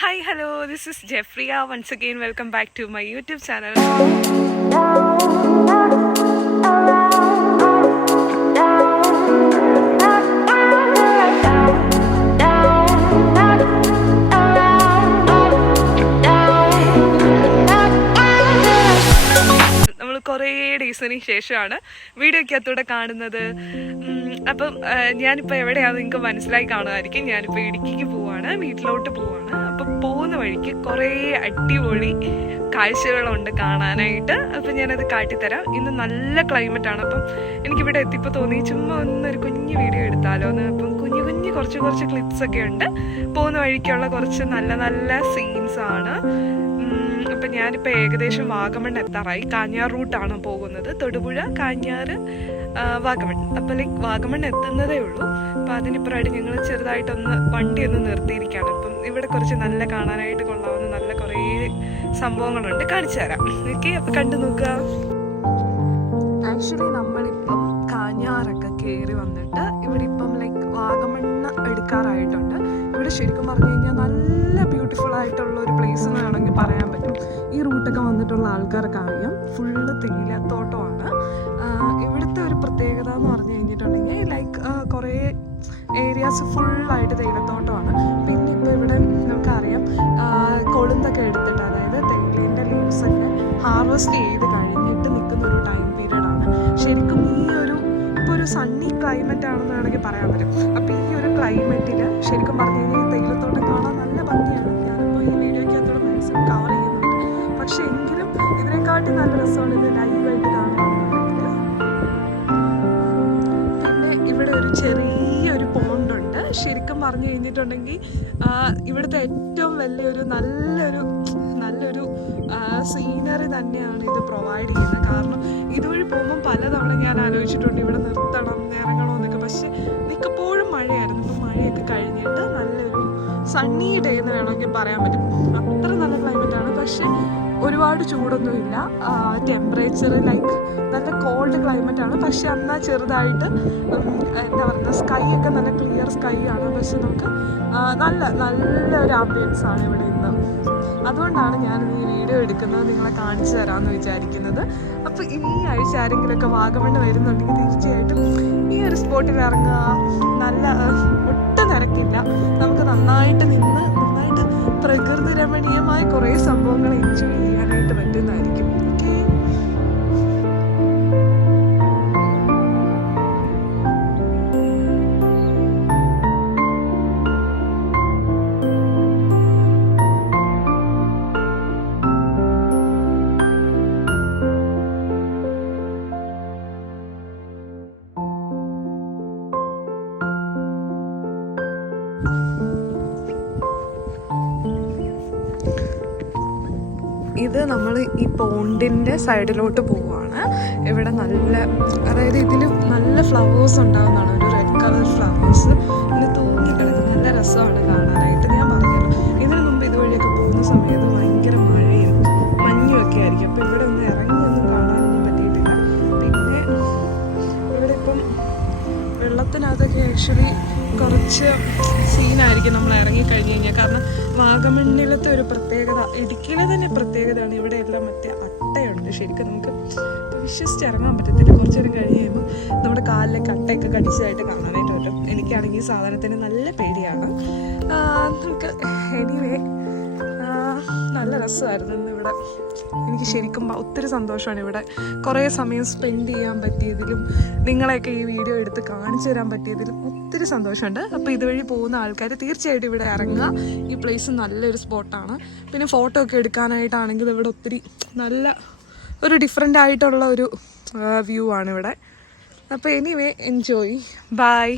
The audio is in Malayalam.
Hi, hello, this is Jeffria. Once again, welcome back to my YouTube channel. കുറേ ഡേയ്സിന് ശേഷമാണ് വീഡിയോയ്ക്കകത്തൂടെ കാണുന്നത്. അപ്പം ഞാനിപ്പോൾ എവിടെയാണെന്ന് നിങ്ങൾക്ക് മനസ്സിലായി കാണുമായിരിക്കും. ഞാനിപ്പോൾ ഇടുക്കിക്ക് പോവാണ്, വീട്ടിലോട്ട് പോവാണ്. അപ്പം പോകുന്ന വഴിക്ക് കുറേ അടിപൊളി കാഴ്ചകളുണ്ട് കാണാനായിട്ട്. അപ്പം ഞാനത് കാട്ടിത്തരാം. ഇന്ന് നല്ല ക്ലൈമറ്റാണ്. അപ്പം എനിക്കിവിടെ എത്തിയപ്പോൾ തോന്നി ചുമ്മാ ഒന്നൊരു കുഞ്ഞു വീഡിയോ എടുത്താലോ എന്ന്. അപ്പം കുഞ്ഞു കുറച്ച് ക്ലിപ്സൊക്കെ ഉണ്ട്. പോകുന്ന വഴിക്കുള്ള കുറച്ച് നല്ല നല്ല സീൻസാണ്. അപ്പം ഞാനിപ്പോൾ ഏകദേശം വാഗമൺ എത്താറായി. കാഞ്ഞാർ റൂട്ടാണ് പോകുന്നത്. തൊടുപുഴ, കാഞ്ഞാർ, വാഗമൺ. അപ്പം വാഗമൺ എത്തുന്നതേ ഉള്ളൂ. അപ്പം അതിനിപ്പുറമായിട്ട് ഞങ്ങൾ ചെറുതായിട്ടൊന്ന് വണ്ടി ഒന്ന് നിർത്തിയിരിക്കുകയാണ്. അപ്പം ഇവിടെ കുറച്ച് നല്ല കാണാനായിട്ട് കൊള്ളാവുന്ന നല്ല കുറേ സംഭവങ്ങളുണ്ട്, കാണിച്ചു തരാം. ഓക്കെ, അപ്പം കണ്ടു നോക്കുക. ആക്ച്വലി നമ്മളിപ്പം കാഞ്ഞാറൊക്കെ കയറി വന്നിട്ട് ഇവിടെ ഇപ്പം വാഗമണ്ണ് എടുക്കാറായിട്ടുണ്ട്. ഇവിടെ ശരിക്കും പറഞ്ഞു കഴിഞ്ഞാൽ നല്ല ബ്യൂട്ടിഫുൾ ആയിട്ടുള്ള ഒരു പ്ലേസ് എന്ന് വേണമെങ്കിൽ പറയാൻ പറ്റും. ഈ റൂട്ടൊക്കെ വന്നിട്ടുള്ള ആൾക്കാർക്ക് അറിയാം, ഫുള്ള് തേയിലത്തോട്ടമാണ്. ഇവിടുത്തെ ഒരു പ്രത്യേകത എന്ന് പറഞ്ഞു കഴിഞ്ഞിട്ടുണ്ടെങ്കിൽ കുറേ ഏരിയാസ് ഫുള്ളായിട്ട് തേയിലത്തോട്ടമാണ്. പിന്നെ ഇപ്പോൾ ഇവിടെ നമുക്കറിയാം കൊളുന്തൊക്കെ എടുത്തിട്ട്, അതായത് തേയിലേൻ്റെ ലീവ്സൊക്കെ ഹാർവെസ്റ്റ് ചെയ്ത് കഴിഞ്ഞിട്ട് നിൽക്കുന്ന ഒരു ടൈം പീരീഡാണ്. ശരിക്കും ഇപ്പോൾ ഒരു സണ്ണി ക്ലൈമറ്റ് ആണെന്ന് വേണമെങ്കിൽ പറയാൻ പറ്റും. അപ്പോൾ ഈ ഒരു ക്ലൈമറ്റിൽ ശരിക്കും പറഞ്ഞു കഴിഞ്ഞാൽ ഈ തേയിലത്തോട്ടം കാണാൻ നല്ല ഭംഗിയാണ്. ഞാനിപ്പോൾ ഈ വീഡിയോയ്ക്കകത്തോടെ മാക്സിമം കവർ ചെയ്യുന്നുണ്ട്. പക്ഷേ എങ്കിലും ഇതിനെക്കാട്ടി നല്ല രസമാണ് ഇത് ലൈവായിട്ട് കാണുന്നുണ്ടെങ്കിൽ. പിന്നെ ഇവിടെ ഒരു ചെറിയൊരു പോണ്ടുണ്ട്. ശരിക്കും പറഞ്ഞു കഴിഞ്ഞിട്ടുണ്ടെങ്കിൽ ഇവിടുത്തെ ഏറ്റവും വലിയൊരു നല്ലൊരു സീനറി തന്നെയാണ് ഇത് പ്രൊവൈഡ് ചെയ്യുന്നത്. കാരണം ഇതുവഴി പോകുമ്പോൾ പലതവണ ഞാൻ ആലോചിച്ചിട്ടുണ്ട് ഇവിടെ നിർത്തണം, ഇറങ്ങണോ എന്നൊക്കെ. പക്ഷെ മിക്കപ്പോഴും മഴയായിരുന്നു. ഇപ്പം മഴയൊക്കെ കഴിഞ്ഞിട്ട് നല്ലൊരു സണ്ണി ഡേ എന്ന് വേണമെങ്കിൽ പറയാൻ പറ്റും. അത്ര നല്ല ക്ലൈമറ്റാണ്. പക്ഷെ ഒരുപാട് ചൂടൊന്നുമില്ല. ടെമ്പറേച്ചർ നല്ല കോൾഡ് ക്ലൈമറ്റാണ്. പക്ഷെ എന്നാൽ ചെറുതായിട്ട് എന്താ പറയുക, സ്കൈ ഒക്കെ നല്ല ക്ലിയർ സ്കൈ ആണ്. പക്ഷെ നമുക്ക് നല്ലൊരു ആംബിയൻസ് ആണ് ഇവിടെ ഇന്ന്. അതുകൊണ്ടാണ് ഞാൻ ഈ വീഡിയോ എടുക്കുന്നത്, നിങ്ങളെ കാണിച്ചു തരാമെന്ന് വിചാരിക്കുന്നത്. അപ്പോൾ ഈ ആഴ്ച ആരെങ്കിലുമൊക്കെ വാഗമണ്ണ് വരുന്നുണ്ടെങ്കിൽ തീർച്ചയായിട്ടും ഈ ഒരു സ്പോട്ടിൽ ഇറങ്ങുക. ഒട്ടും തിരക്കില്ല. നമുക്ക് നന്നായിട്ട് പ്രകൃതി രമണീയമായ കുറേ സംഭവങ്ങൾ എൻജോയ് ചെയ്യാനായിട്ട് പറ്റുന്നതായിരിക്കും. ഇത് നമ്മൾ ഈ പോണ്ടിൻ്റെ സൈഡിലോട്ട് പോവുകയാണ്. ഇവിടെ അതായത് ഇതിൽ നല്ല ഫ്ലവേഴ്സ് ഉണ്ടാകുന്നതാണ്. ഒരു റെഡ് കളർ ഫ്ലവേഴ്സ് ഇന്ന് തൂങ്ങിക്കിടക്കും. നല്ല രസമാണ് കാണാനായിട്ട്. ഞാൻ പറഞ്ഞല്ലോ, ഇതിനു മുമ്പ് ഇതുവഴിയൊക്കെ പോകുന്ന സമയത്ത് ഭയങ്കര മഴയും മഞ്ഞുമൊക്കെ ആയിരിക്കും. അപ്പോൾ ഇവിടെ ഒന്ന് ഇറങ്ങിയൊന്നും കാണാനൊന്നും പറ്റിയിട്ടില്ല. പിന്നെ ഇവിടെ ഇപ്പം വെള്ളത്തിനകത്തൊക്കെ ആക്ച്വലി കുറച്ച് സീനായിരിക്കും നമ്മൾ ഇറങ്ങിക്കഴിഞ്ഞ് കഴിഞ്ഞാൽ. കാരണം വാഗമണ്ണിലത്തെ ഒരു പ്രത്യേകത, ഇടുക്കിയിലെ തന്നെ പ്രത്യേകതയാണ്, ഇവിടെ എല്ലാം മറ്റേ അട്ടയുണ്ട്. ശരിക്കും നമുക്ക് വിശ്വസിച്ച് ഇറങ്ങാൻ പറ്റത്തില്ല. കുറച്ച് നേരം കഴിഞ്ഞ് കഴിയുമ്പോൾ നമ്മുടെ കാലിലേക്ക് അട്ടയൊക്കെ കടിച്ചതായിട്ട് കാണാനായിട്ട് പറ്റും. എനിക്കാണെങ്കിൽ ഈ സാധനത്തിന് നല്ല പേടിയാണ്. നമുക്ക് എനിവേ നല്ല രസമായിരുന്നു ഇന്നിവിടെ. എനിക്ക് ശരിക്കും ഒത്തിരി സന്തോഷമാണ് ഇവിടെ കുറേ സമയം സ്പെൻഡ് ചെയ്യാൻ പറ്റിയതിലും നിങ്ങളെയൊക്കെ ഈ വീഡിയോ എടുത്ത് കാണിച്ചു തരാൻ പറ്റിയതിലും ഒത്തിരി സന്തോഷമുണ്ട്. അപ്പോൾ ഇതുവഴി പോകുന്ന ആൾക്കാർ തീർച്ചയായിട്ടും ഇവിടെ ഇറങ്ങുക. ഈ പ്ലേസ് നല്ലൊരു സ്പോട്ടാണ്. പിന്നെ ഫോട്ടോ ഒക്കെ എടുക്കാനായിട്ടാണെങ്കിൽ ഇവിടെ ഒത്തിരി നല്ല ഒരു ഡിഫറെൻ്റ് ആയിട്ടുള്ള ഒരു വ്യൂ ആണ് ഇവിടെ. അപ്പോൾ എനിവേ എൻജോയ്. ബൈ.